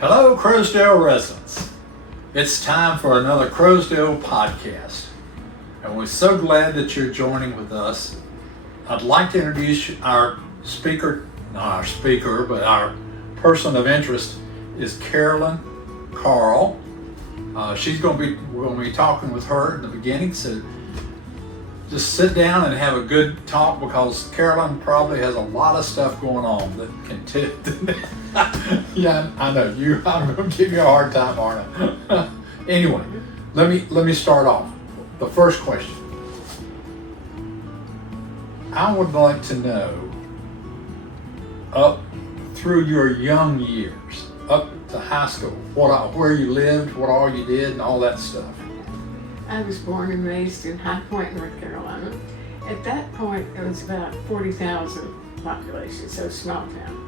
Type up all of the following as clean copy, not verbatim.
Hello, Croasdaile residents. It's time for another Croasdaile podcast, and we're so glad that you're joining with us. I'd like to introduce our speaker, not our speaker, but our person of interest is Carolyn Carle. We're going to be talking with her in the beginning, so just sit down and have a good talk because Carolyn probably has a lot of stuff going on that can Yeah, I know you. I'm going to give you a hard time, aren't I? Anyway, let me start off. The first question. I would like to know, up through your young years, up to high school, where you lived, what all you did, and all that stuff. I was born and raised in High Point, North Carolina. At that point, it was about 40,000 population, so small town.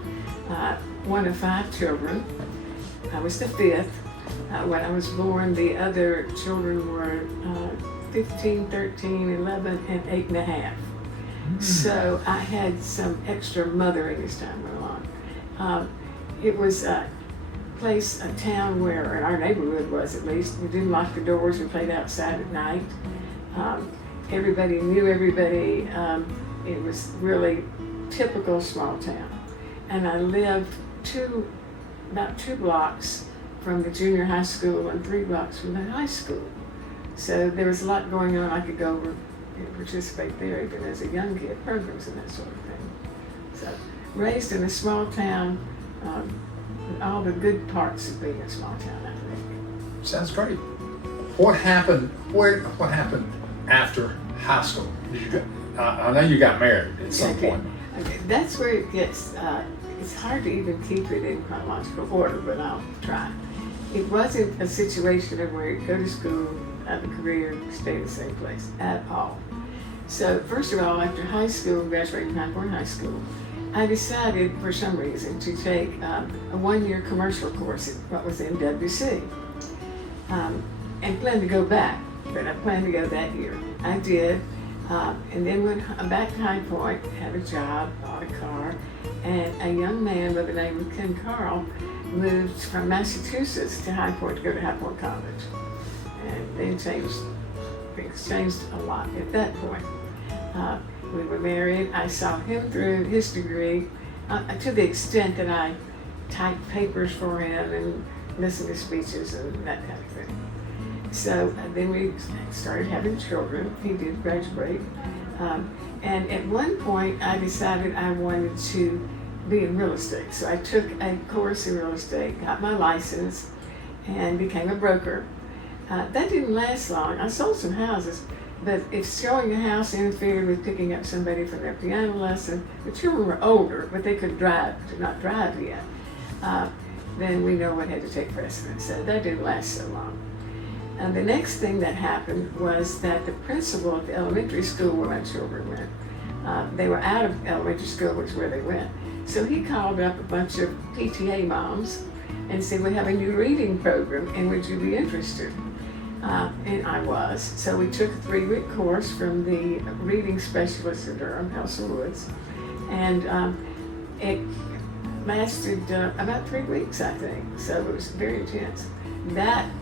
One of 5 children. I was the 5th. When I was born, the other children were 15, 13, 11, and 8 and a half. So I had some extra mothering as time went along. It was a town where, in our neighborhood was at least, we didn't lock the doors, we played outside at night. Everybody knew everybody. It was really typical small town. And I lived about 2 blocks from the junior high school and 3 blocks from the high school. So there was a lot going on. I could go over and participate there even as a young kid, programs and that sort of thing. So raised in a small town, all the good parts of being a small town, I think. Sounds great. What happened? What happened after high school? I know you got married at some point. Okay. That's where it gets. It's hard to even keep it in chronological order, but I'll try. It wasn't a situation of where you go to school, have a career, stay in the same place at all. So first of all, after high school, graduating from High Point High School, I decided for some reason to take a 1-year commercial course at what was NWC, and planned to go back, but I planned to go that year. I did, and then went back to High Point, had a job, bought a car, and a young man by the name of Carolyn Carle moved from Massachusetts to High Point to go to High Point College. And things changed a lot at that point. We were married. I saw him through his degree to the extent that I typed papers for him and listened to speeches and that kind of thing. So then we started having children. He did graduate. And at one point, I decided I wanted to be in real estate. So I took a course in real estate, got my license, and became a broker. That didn't last long. I sold some houses, but if showing a house interfered with picking up somebody for their piano lesson, the children were older, but they could not drive yet, then we know what had to take precedence. So that didn't last so long. And the next thing that happened was that the principal at the elementary school where my children went, they were out of elementary school, which is where they went. So he called up a bunch of PTA moms and said, we have a new reading program, and would you be interested? And I was. So we took a 3-week course from the reading specialist in Durham, Nelson Woods, and it lasted about 3 weeks, I think. So it was very intense.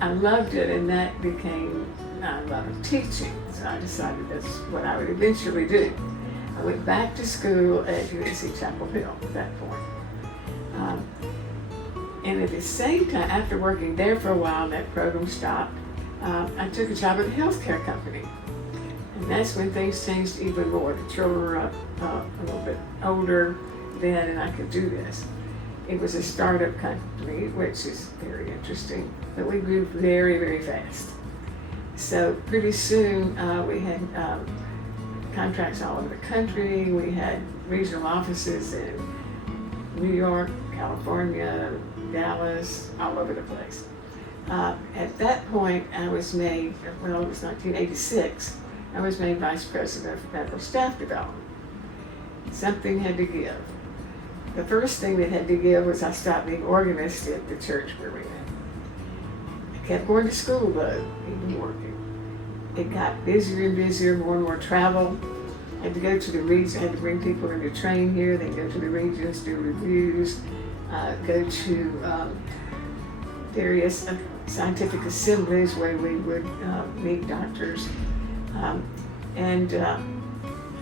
I loved it, and that became a lot of teaching. So I decided that's what I would eventually do. I went back to school at UNC Chapel Hill at that point. And at the same time, after working there for a while, that program stopped. I took a job at a healthcare company. And that's when things changed even more. The children were a little bit older then, and I could do this. It was a startup company, which is very interesting, but we grew very, very fast. So pretty soon we had contracts all over the country. We had regional offices in New York, California, Dallas, all over the place. At that point, I was made, it was 1986, I was made Vice President of Federal Staff Development. Something had to give. The first thing that had to give was I stopped being organist at the church where we met. I kept going to school though, even working. It got busier and busier, more and more travel. I had to go to the regions, I had to bring people in to train here, then go to the regions, do reviews, go to various scientific assemblies where we would meet doctors. I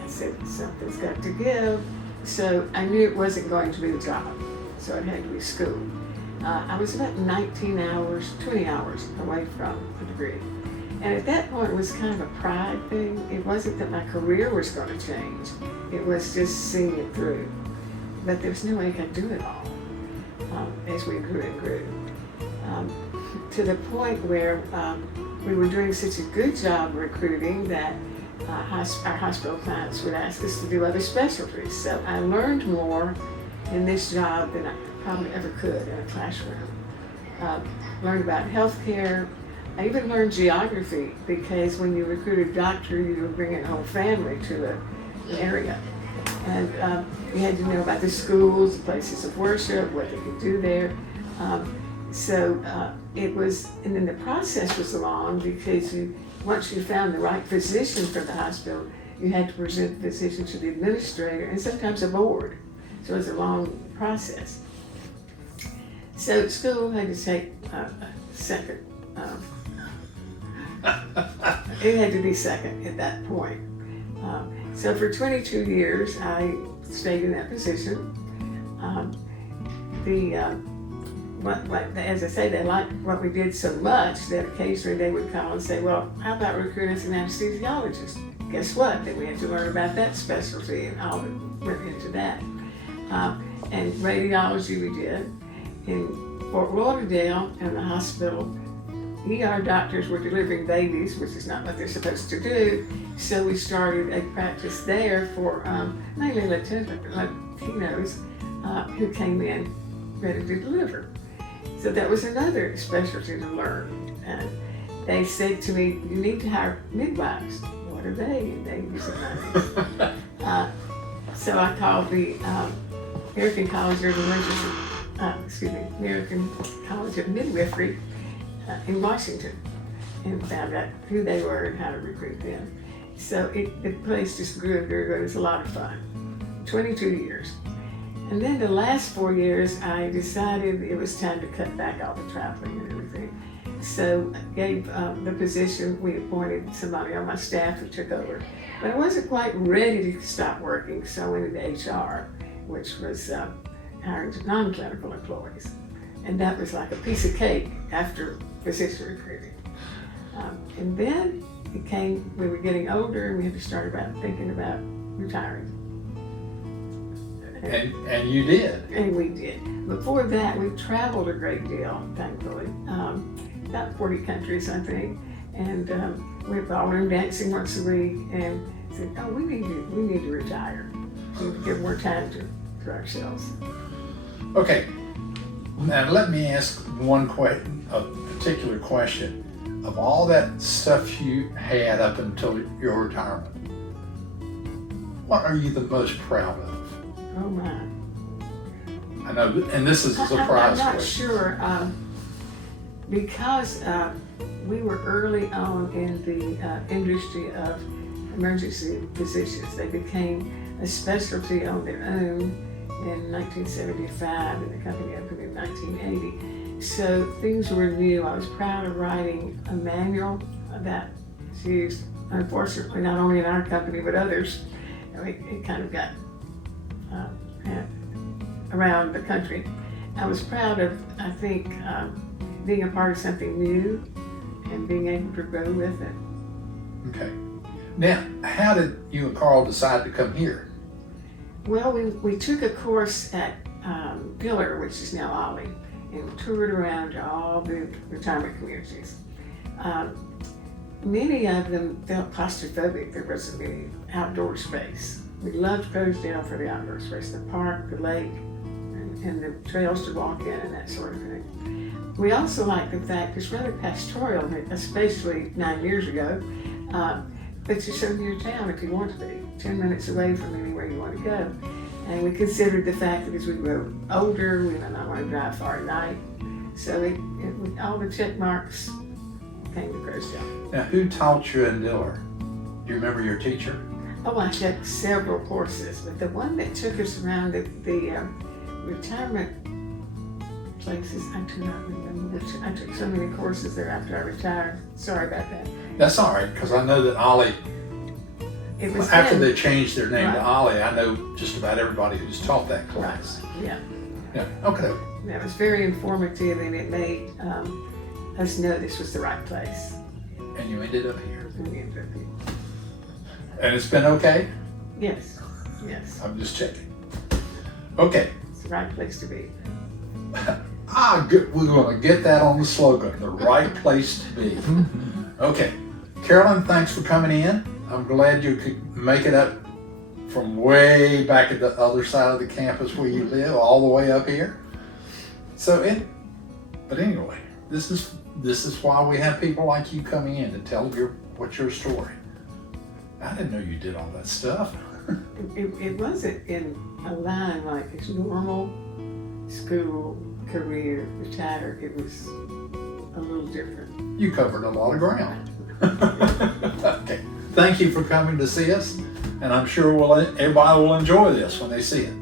said, something's got to give. So I knew it wasn't going to be the job, so it had to be school. I was about 20 hours away from the degree. And at that point, it was kind of a pride thing. It wasn't that my career was going to change. It was just seeing it through. But there was no way I could do it all as we grew and grew. To the point where we were doing such a good job recruiting that our hospital clients would ask us to do other specialties. So I learned more in this job than I probably ever could in a classroom. Learned about healthcare. I even learned geography, because when you recruit a doctor, you were bringing a whole family to an area. And you had to know about the schools, places of worship, what they could do there. It was, and then the process was long, because once you found the right physician for the hospital, you had to present the physician to the administrator and sometimes a board. So it was a long process. So school had to take second. It had to be second at that point. So for 22 years, I stayed in that position. As I say, they liked what we did so much that occasionally they would call and say, well, how about recruiting as an anesthesiologist? Guess what? Then we had to learn about that specialty and all that went into that. And radiology we did. In Fort Lauderdale, in the hospital, ER doctors were delivering babies, which is not what they're supposed to do. So we started a practice there for mainly Latinos who came in ready to deliver. So that was another specialty to learn. And they said to me, you need to hire midwives. What are they? And they use it. So I called the American College of Midwifery in Washington, and found out who they were and how to recruit them. So the place just grew and grew. It was a lot of fun. 22 years. And then the last 4 years, I decided it was time to cut back all the traveling and everything. So I gave the position, we appointed somebody on my staff who took over. But I wasn't quite ready to stop working, so I went into HR, which was hiring non-clinical employees. And that was like a piece of cake after physician recruiting. And then we were getting older, and we had to start thinking about retiring. And you did. And we did. Before that, we traveled a great deal, thankfully. About 40 countries, I think. And we were ballroom dancing once a week, and said, oh, we need to retire. We need to give more time to ourselves. Okay. Now let me ask a particular question. Of all that stuff you had up until your retirement, what are you the most proud of? Oh my. I know, and this is a surprise I'm not question. sure, because we were early on in the industry of emergency physicians. They became a specialty on their own in 1975, and the company opened in 1980. So things were new. I was proud of writing a manual that is used, unfortunately, not only in our company, but others. It kind of got around the country. I was proud of, I think, being a part of something new and being able to grow with it. Okay. Now, how did you and Carl decide to come here? Well, we took a course at Pillar, which is now Ollie, and toured around to all the retirement communities. Many of them felt claustrophobic. There wasn't any outdoor space. We loved Croasdaile for the outdoor space, the park, the lake, and the trails to walk in and that sort of thing. We also liked the fact it's rather pastoral, especially 9 years ago, but you're so near town if you want to be, 10 minutes away from anywhere you want to go. And we considered the fact that as we grew older, we might not want to drive far at night. So all the check marks came to Croasdaile. Now, who taught you in Diller? Do you remember your teacher? Oh, I took several courses, but the one that took us around the retirement places. I do not remember which. I took so many courses there after I retired. Sorry about that. That's all right, because I know that Ollie, It was after then- they changed their name to Right. Ollie, I know just about everybody who's taught that Right. class. Yeah. Yeah, okay. That was very informative, and it made us know this was the right place. And you ended up here. And we ended up here. And it's been okay? Yes. Yes. I'm just checking. Okay. It's the right place to be. Good. We're going to get that on the slogan, the right place to be. Okay. Carolyn, thanks for coming in. I'm glad you could make it up from way back at the other side of the campus where you live, all the way up here. But anyway, this is why we have people like you coming in to tell what's your story. I didn't know you did all that stuff. It wasn't in a line like it's normal school, career, retire. It was a little different. You covered a lot of ground. Okay. Thank you for coming to see us, and I'm sure everybody will enjoy this when they see it.